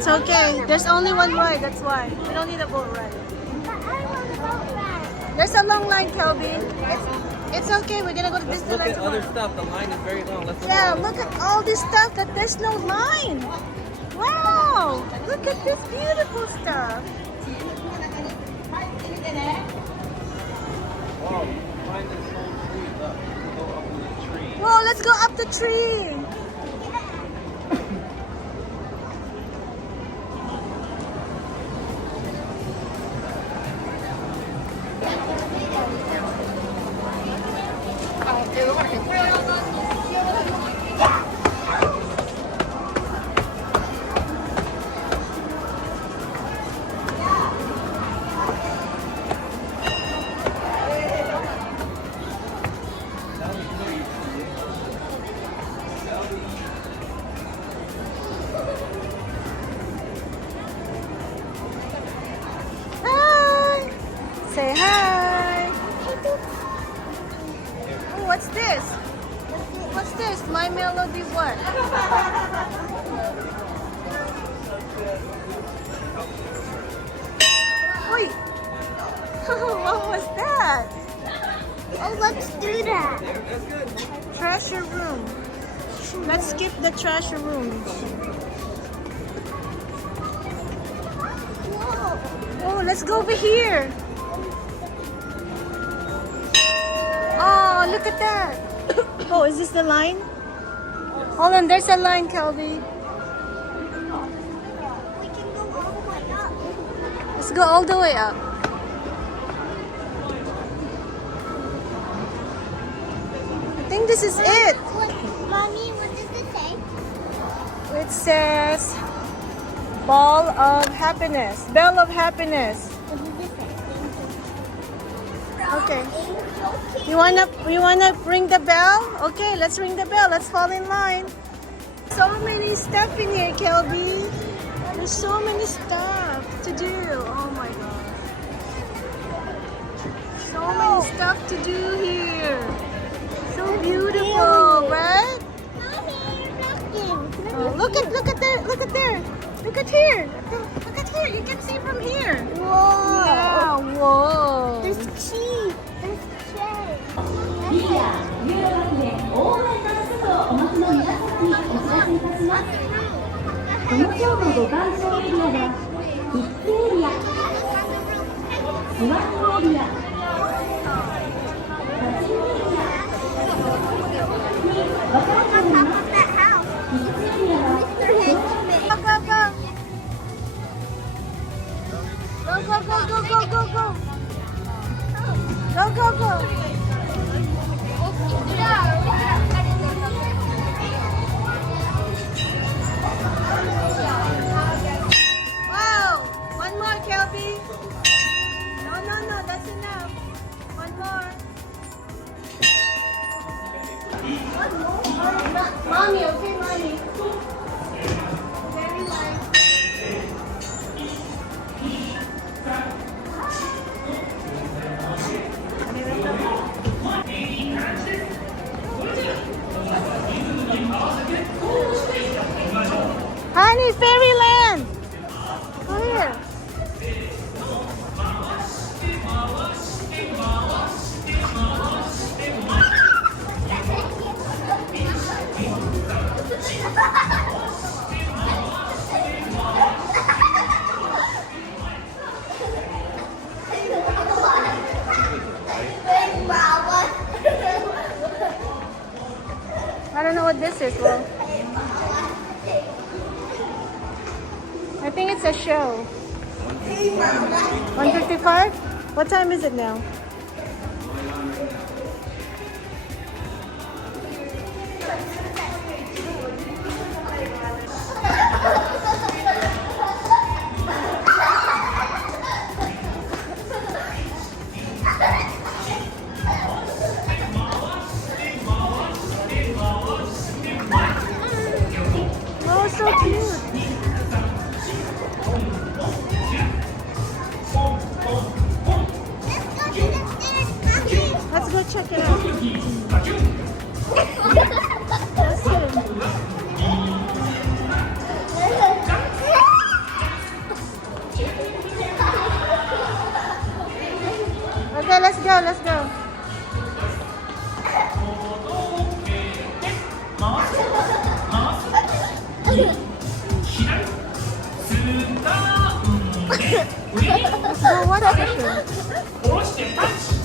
It's okay. There's only one ride, that's why. We don't need a boat ride. But I want a boat ride. There's a long line, Kelby. It's okay. We're gonna go to Disneyland Look at other tomorrow. stuff. The line is very long. Let's look Yeah, at it. look at all this stuff that there's no line. Wow! Look at this beautiful stuff. Wow, find this whole tree. Look, go up in the tree. Whoa, let's go up the tree. Hi. Say hi. Oh, what's this? What's this? My Melody what? Wait. What was that? Oh, let's do that. That's good. Treasure room. Let's skip the treasure room. Whoa. Oh, let's go over here. Oh, look at that. Oh, is this the line? Hold on, there's a line, Kelby. We can go all the way up. Let's go all the way up. I think this is it. Mommy, what does it say? It says Ball of Happiness. Bell of Happiness. What does it say? Okay. You wanna ring the bell? Okay, let's ring the bell. Let's fall in line. So many stuff in here, Kelby. There's so many stuff to do. Oh my god. So many stuff to do here. So beautiful, right? Mommy, you're nothing. Oh, look at there, look at there. Look at here. Look at here. You can see from here. Whoa. Yeah, whoa. There's cheese. There's cheese. リーダー、ユーロ学園応援ダンス部をお待ちの皆様にお知らせいたします。この今日のご鑑賞エリアは、キッズエリア、スワンエリア、パチンエリアに分かれております。キッズエリアは、 Go, go, go. Go, go, go, go, go, go, go. Go, go, go. Wow. One more, Kelby. No, no, no. That's enough. One more. Mommy, okay, mommy. Very light. Honey, Fairyland! Go here. I don't know what this is, Will. I think it's a show. 155? What time is it now? Oh, so cute. Let's go check it out. Let's go 回す回す左つかんで上に So what happened? 下ろしてタッチ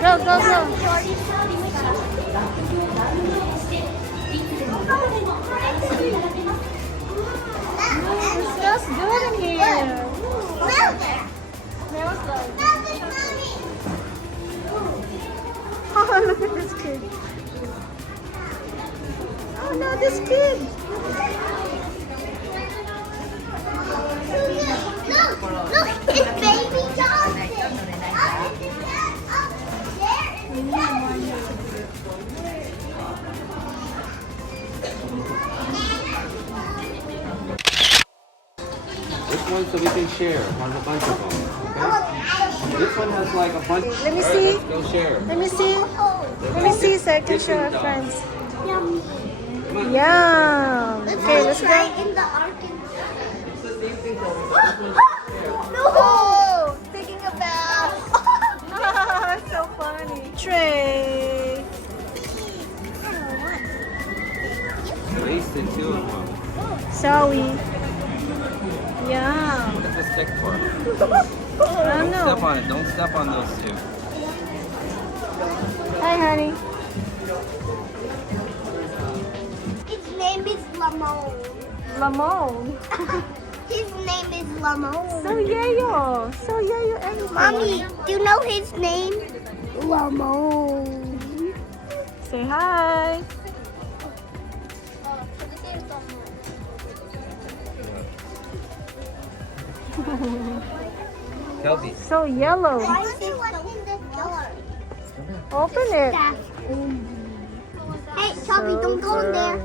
Go, go, go. It smells good in here. Oh, look at this kid. Oh no, this kid. Look, it's baby Johnson. This one so we can share. There's a bunch of them. Okay? This one has like a bunch. Let me see. Let's go share. Let me see. Let me see so I can show our friends. Yummy. Yum. Okay, let's try go. in the Arkansas. Oh, taking a bath. So funny. Trey. Wasted two of them. Sorry. Yum. What's the stick for? I don't Don't step know. on it. Don't step on those two. Hi, honey. His name is Lamone. Lamone. His name is Lamone. So yayo. So yayo everything. Mommy, do you know his name? Lamone. Say hi. Kelby. So yellow. Why is it in the door? Open it. Hey, Chubby, don't go in there.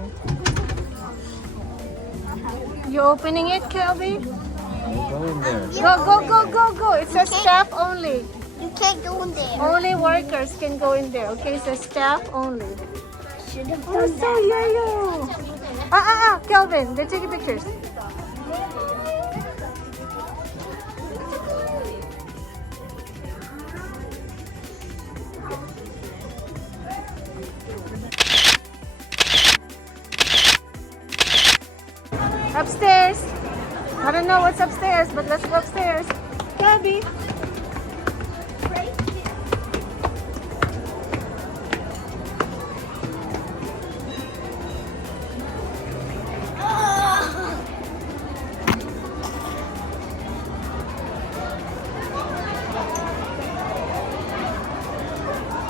You opening it, Kelby? Go in there. Go, go, go, go, go. It says staff only. You can't go in there. Only workers can go in there. Okay, it says staff only. Should have Oh, done so that. yayo. Kelvin, they're taking pictures. Upstairs. I don't know what's upstairs, but let's go upstairs. Kelby.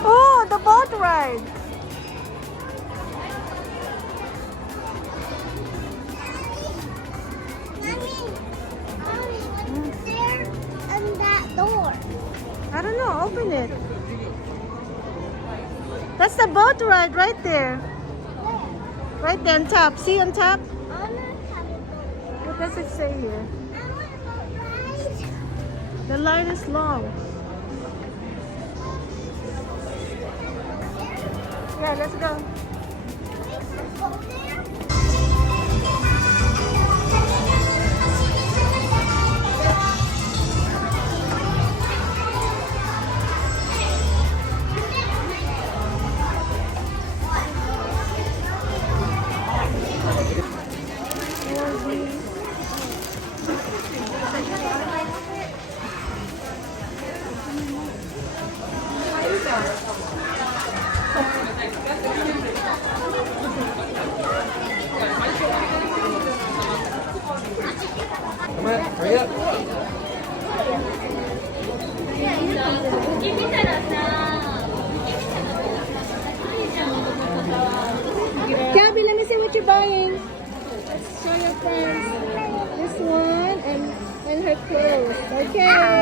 Oh, the boat ride. Mommy, what's there in that door? I don't know. Open it. That's the boat ride right there. Right there on top. See on top? What does it say here? The line is long. Yeah, let's go. Come on, hurry up. Gabby, let me see what you're buying. Let's show your friends. This one and her clothes. Okay.